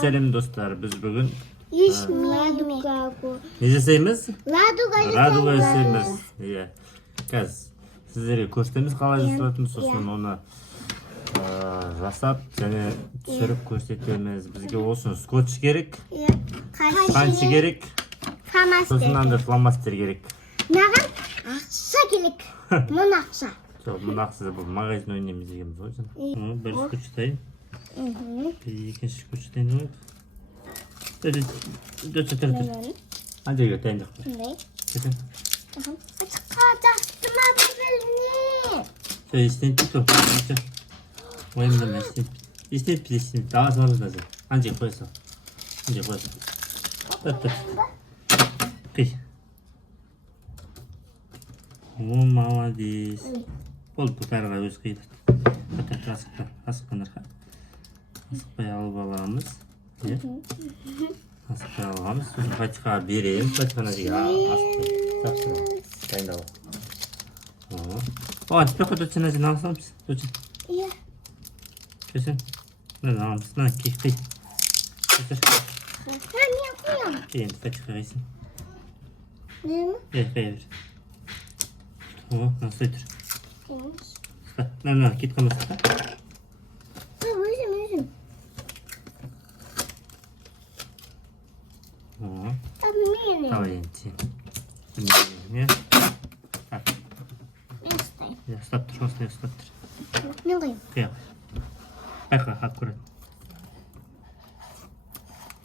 Selim dostlar. Biz bugün Ладугагу. ne жасаймыз? Ладуга жасаймыз. Иә. Қазір сіздерге көрсетеміз қалай жасалатынын, сосын оны жасап және түсіріп көрсетеміз. Бізге осыны скотч керек, қаншы керек, сосын андай фломастер керек. Маған ақша керек. Мұны ақша. Жоқ, мына ақша бұл магазин ойнаймыз дегенбіз ғой жаңа. Бір скотч дайын. Екінші скотч дайын. Дөт. Андайға дайындық бар. Кетем. Açıkça açtırma birbirine. Şöyle istenip tut. Oyunda ben istenip. Daha sonra da zaten. Ancak koyasın. Tut. Kıy. O молодец. Oldu bu tarafa göz kıydı. Asıklanır. Asıkpay alıp alamız. Asıkpay alamız. Sosun paçığa vereyim. Paçığına diye asıkpay. Tapsıralım. Dayındalım. О, теперь хоть очень один алсам, очень. Я. Kesin. Ne zaman mısın? Kekti. Ne yapıyorum? Şimdi kaçırırsın. Ne mi? Ver. Nasıl ötür? Ne, git kamerası. Üzüm. Abi ne? Tamam yani. Ne? Ya stop tur. Ne koyayım? Kıyak. Akkurat.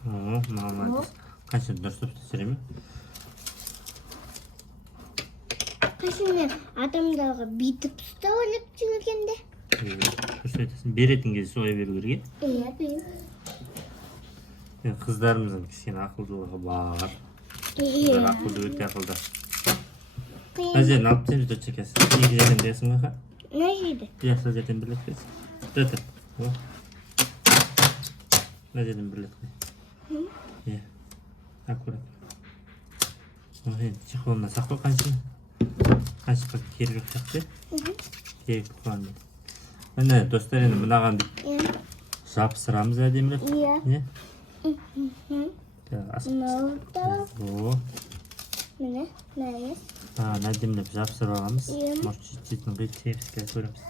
Normal. Kaçın dur stop süreyim mi? Şimdi adamdaға бүйтіп ұстап ойлап жүргенде. Dұрыс айтасың. Беретін кезде солай беру керек. Иә, білем. Қыздарымыздың кішкене ақылдылығы бар. Ақылды өте ақылды. Мына жерін алып сен жүдет чекесің. Екі жерден бересің бақа? Ne жерді? Иә, сол жерден бірлеп бересің. Өтір. Мына жерден бірлеп қой. Иә. Аккурат. Енді чехолына сақпай қаншыққа керек жоқ сияқты. Керек бұқан. Міне достар, енді мынаған жапсырамыз әдемілеп. Иә. О. Міне, нәйіз. Әдемілеп жапсырып аламыз. Может, жететін қиып тегіске көреміз.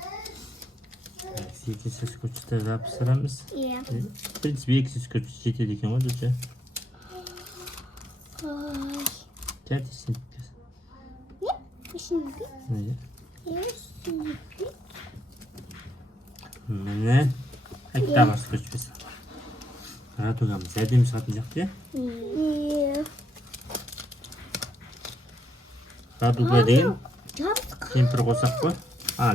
Екінші скотчты жапсырамыз. Иә. В принципе, екінші скотч жетеді екен ғой, дұрыс. Жарты сен Şimdi Mine Ekta var skotch biz. Radugamiz әдемі шығатын жақты, иә? Радуга деген кемпір қосақ қой.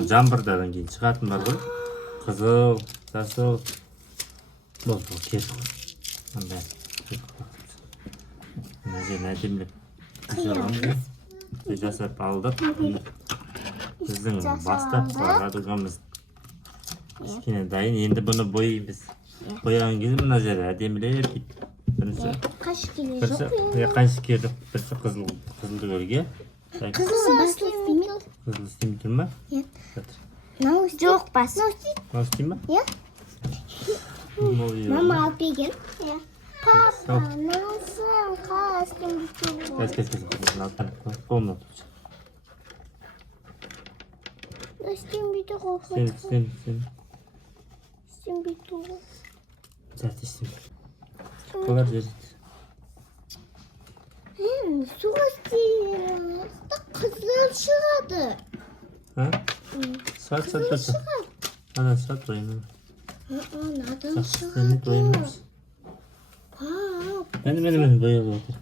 Жамбырдан кейін шығатын бар ғой. Қызыл, жасыл. Бұл кеш қой. Мына жерін әдемілеп жасаламыз. Жасап алдық. Біздің бастапқы радугамыз кішкене дайын. Енді бұны бояймыз. Бояған кезде мына жері әдемілеп бірінші қаншы керек жоқ. Бірінші қызылды көрге. Қызыл істемей тұр ма? Жоқ бас. Мынау істей ма? Иә. Мама алып берген. Папа, насың қалай істемей тұр? Қолына тұр. İstembi de olsun. Sen. İstembi de olsun. Zaten istembi. Kolay verir. Su istiyorum. Kızlar çıkardı. Ha? Saat. Ana saat doyum. Neden çıkardı? Seni doyumuz. Benim doyuyor zaten.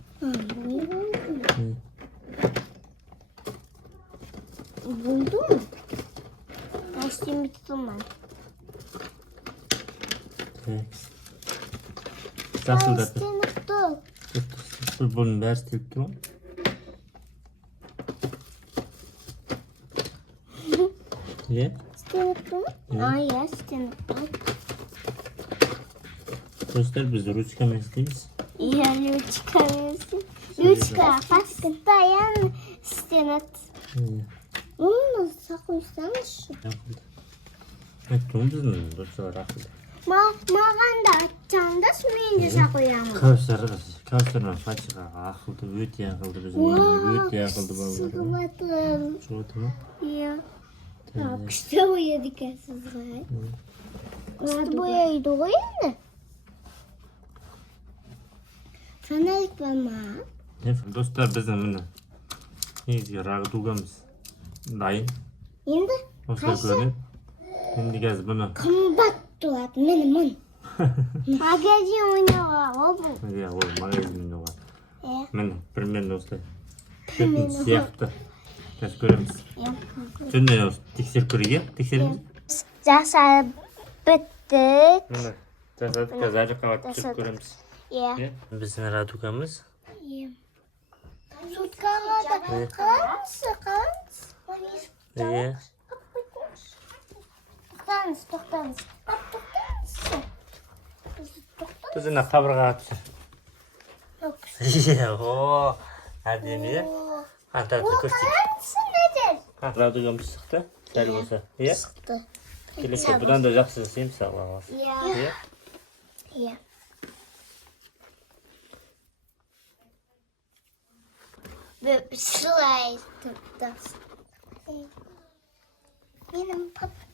Buldu mu? İstembi tutulmadı. Nasıl da? İstembi tut. Bunun bәрі істеліп тұр ғой. Иә? İstembi tut. Иә, İstembi tut. Dostlar biz rучкамен істейміз. Иә, ручка постоянно стенет. Onu nasıl koysam şu? Айтуым біздің дұрыстар ақылды. Mаған да атсаңдас, мен де сақоямын. Кәусәрмен Фатиха ақылды, өте ақылды біздің өте ақылды балалар. Шығып жатыр. Шығып отыр ма? Иә. Күшті бояды екенсіз ғой. Күшті бояйды ғой енді. Фонарик бар ма? Достар, біздің міне негізгі рағдугамыз дайын. Енді Осылай көрінеді. Енді қазір бұны қымбат тұрады, мені мұн. Магазин ойнауға ол бұл. иә, ол магазиннен оған. Иә. Міне примерно осылай көретін сияқты. Қазір көреміз. Жөніне осы тексеріп көрейік, тексереміз. Жасап біттік. Міне жасадық, қазір ар жаққа барып түсіріп көреміз. Иә. Біздің радугамыз. Иә. Суткаға да қараңыз. Иә. Тоқтаңыз. Біз ана қабырғаға түсір. Иә, о, әдемі. Антарды көрсетейік. Радугамыз шықты, сәл болса. Иә? Шықты. Келесі бұдан да жақсы жасаймыз, Алла қаласа. Иә. Иә. Слайд. Менің папа.